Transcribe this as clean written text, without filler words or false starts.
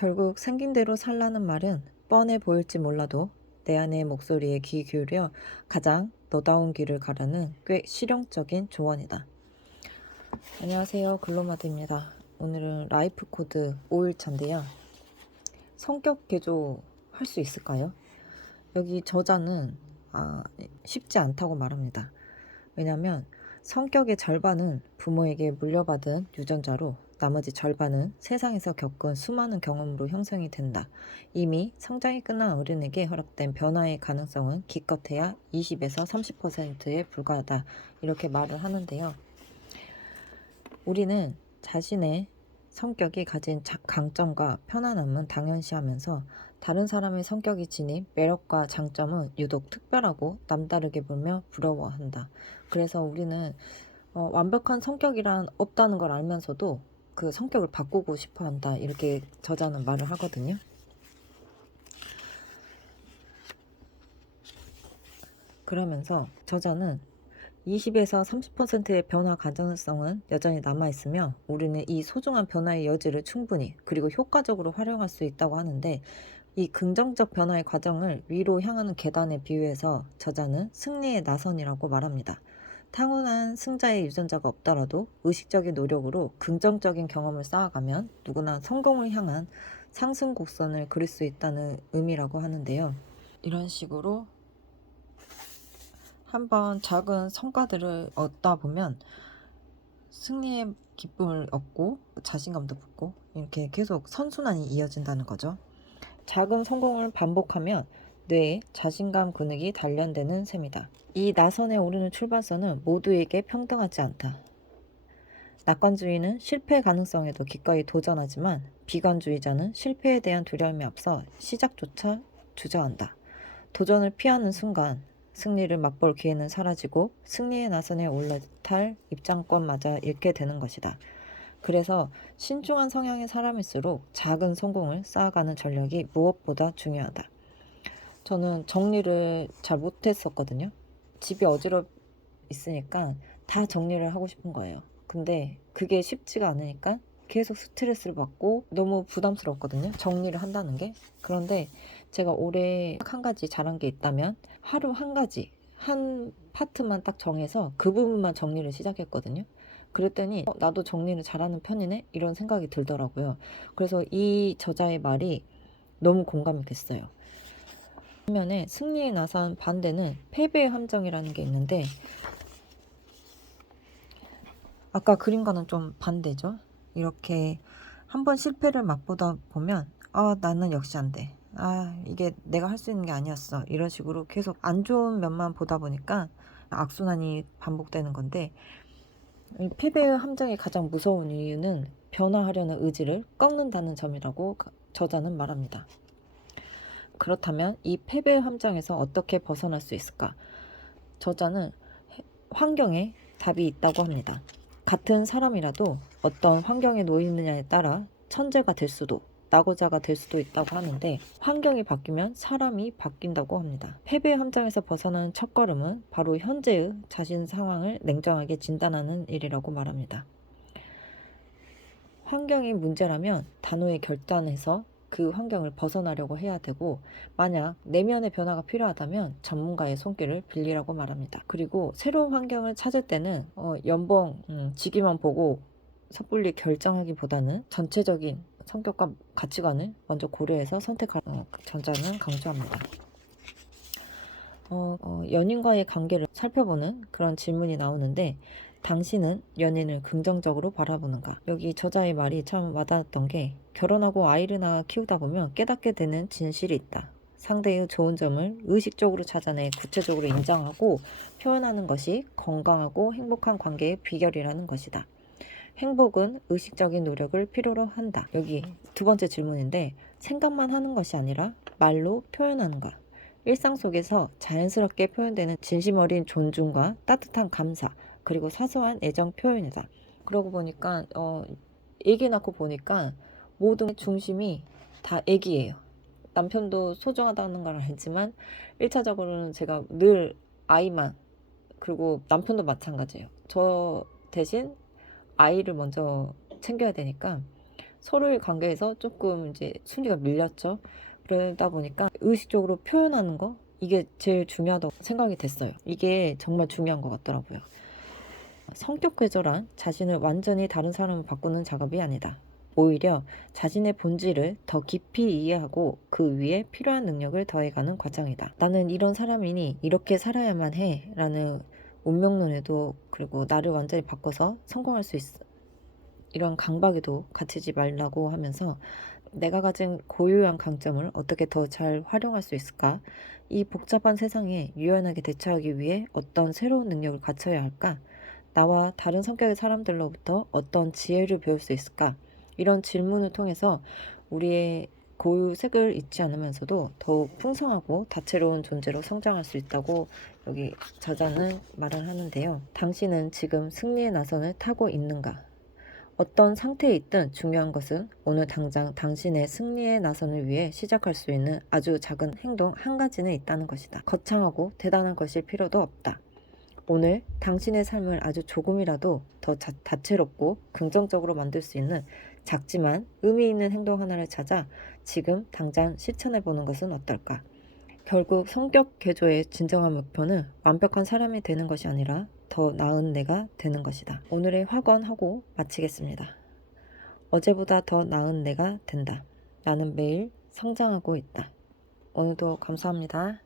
결국 생긴 대로 살라는 말은 뻔해 보일지 몰라도 내 안의 목소리에 귀 기울여 가장 너다운 길을 가라는 꽤 실용적인 조언이다. 안녕하세요, 글로마드입니다. 오늘은 라이프 코드 5일차인데요. 성격 개조 할 수 있을까요? 여기 저자는 쉽지 않다고 말합니다. 왜냐하면 성격의 절반은 부모에게 물려받은 유전자로 나머지 절반은 세상에서 겪은 수많은 경험으로 형성이 된다. 이미 성장이 끝난 어른에게 허락된 변화의 가능성은 기껏해야 20에서 30%에 불과하다. 이렇게 말을 하는데요. 우리는 자신의 성격이 가진 강점과 편안함은 당연시하면서 다른 사람의 성격이 지닌 매력과 장점은 유독 특별하고 남다르게 보며 부러워한다. 그래서 우리는 완벽한 성격이란 없다는 걸 알면서도 그 성격을 바꾸고 싶어 한다. 이렇게 저자는 말을 하거든요. 그러면서 저자는 20에서 30%의 변화 가능성은 여전히 남아있으며 우리는 이 소중한 변화의 여지를 충분히 그리고 효과적으로 활용할 수 있다고 하는데, 이 긍정적 변화의 과정을 위로 향하는 계단에 비유해서 저자는 승리의 나선이라고 말합니다. 타고난 승자의 유전자가 없더라도 의식적인 노력으로 긍정적인 경험을 쌓아가면 누구나 성공을 향한 상승 곡선을 그릴 수 있다는 의미라고 하는데요. 이런 식으로 한번 작은 성과들을 얻다 보면 승리의 기쁨을 얻고 자신감도 붙고 이렇게 계속 선순환이 이어진다는 거죠. 작은 성공을 반복하면 뇌에 자신감 근육이 단련되는 셈이다. 이 나선에 오르는 출발선은 모두에게 평등하지 않다. 낙관주의는 실패 가능성에도 기꺼이 도전하지만 비관주의자는 실패에 대한 두려움에 앞서 시작조차 주저한다. 도전을 피하는 순간 승리를 맛볼 기회는 사라지고 승리의 나선에 올라탈 입장권마저 잃게 되는 것이다. 그래서 신중한 성향의 사람일수록 작은 성공을 쌓아가는 전략이 무엇보다 중요하다. 저는 정리를 잘 못했었거든요. 집이 어지럽 있으니까 다 정리를 하고 싶은 거예요. 근데 그게 쉽지가 않으니까 계속 스트레스를 받고 너무 부담스럽거든요, 정리를 한다는 게. 그런데 제가 올해 한 가지 잘한 게 있다면 하루 한 가지, 한 파트만 딱 정해서 그 부분만 정리를 시작했거든요. 그랬더니 나도 정리를 잘하는 편이네? 이런 생각이 들더라고요. 그래서 이 저자의 말이 너무 공감이 됐어요. 반면에 승리에 나선 반대는 패배의 함정이라는 게 있는데, 아까 그림과는 좀 반대죠. 이렇게 한번 실패를 맛보다 보면 나는 역시 안 돼. 이게 내가 할 수 있는 게 아니었어. 이런 식으로 계속 안 좋은 면만 보다 보니까 악순환이 반복되는 건데, 이 패배의 함정이 가장 무서운 이유는 변화하려는 의지를 꺾는다는 점이라고 저자는 말합니다. 그렇다면 이 패배의 함정에서 어떻게 벗어날 수 있을까? 저자는 환경에 답이 있다고 합니다. 같은 사람이라도 어떤 환경에 놓이느냐에 따라 천재가 될 수도 낙오자가 될 수도 있다고 하는데, 환경이 바뀌면 사람이 바뀐다고 합니다. 패배의 함정에서 벗어나는 첫걸음은 바로 현재의 자신 상황을 냉정하게 진단하는 일이라고 말합니다. 환경이 문제라면 단호히 결단해서 그 환경을 벗어나려고 해야 되고, 만약 내면의 변화가 필요하다면 전문가의 손길을 빌리라고 말합니다. 그리고 새로운 환경을 찾을 때는 지기만 보고 섣불리 결정하기보다는 전체적인 성격과 가치관을 먼저 고려해서 선택하는 전자는 강조합니다. 연인과의 관계를 살펴보는 그런 질문이 나오는데, 당신은 연인을 긍정적으로 바라보는가? 여기 저자의 말이 참 와닿았던 게, 결혼하고 아이를 낳아 키우다 보면 깨닫게 되는 진실이 있다. 상대의 좋은 점을 의식적으로 찾아내 구체적으로 인정하고 표현하는 것이 건강하고 행복한 관계의 비결이라는 것이다. 행복은 의식적인 노력을 필요로 한다. 여기 두 번째 질문인데, 생각만 하는 것이 아니라 말로 표현하는가? 일상 속에서 자연스럽게 표현되는 진심 어린 존중과 따뜻한 감사, 그리고 사소한 애정 표현이다. 그러고 보니까 애기 낳고 보니까 모든 중심이 다 애기예요. 남편도 소중하다는 걸 알지만 1차적으로는 제가 늘 아이만, 그리고 남편도 마찬가지예요. 저 대신 아이를 먼저 챙겨야 되니까 서로의 관계에서 조금 이제 순위가 밀렸죠. 그러다 보니까 의식적으로 표현하는 거, 이게 제일 중요하다고 생각이 됐어요. 이게 정말 중요한 것 같더라고요. 성격 궤절한 자신을 완전히 다른 사람을 바꾸는 작업이 아니다. 오히려 자신의 본질을 더 깊이 이해하고 그 위에 필요한 능력을 더해가는 과정이다. 나는 이런 사람이니 이렇게 살아야만 해 라는 운명론에도, 그리고 나를 완전히 바꿔서 성공할 수 있어, 이런 강박에도 갇히지 말라고 하면서 내가 가진 고유한 강점을 어떻게 더 잘 활용할 수 있을까? 이 복잡한 세상에 유연하게 대처하기 위해 어떤 새로운 능력을 갖춰야 할까? 나와 다른 성격의 사람들로부터 어떤 지혜를 배울 수 있을까? 이런 질문을 통해서 우리의 고유색을 잊지 않으면서도 더욱 풍성하고 다채로운 존재로 성장할 수 있다고 여기 저자는 말을 하는데요. 당신은 지금 승리의 나선을 타고 있는가? 어떤 상태에 있든 중요한 것은 오늘 당장 당신의 승리의 나선을 위해 시작할 수 있는 아주 작은 행동 한 가지는 있다는 것이다. 거창하고 대단한 것일 필요도 없다. 오늘 당신의 삶을 아주 조금이라도 더 다채롭고 긍정적으로 만들 수 있는 작지만 의미 있는 행동 하나를 찾아 지금 당장 실천해 보는 것은 어떨까? 결국 성격 개조의 진정한 목표는 완벽한 사람이 되는 것이 아니라 더 나은 내가 되는 것이다. 오늘의 확언하고 마치겠습니다. 어제보다 더 나은 내가 된다. 나는 매일 성장하고 있다. 오늘도 감사합니다.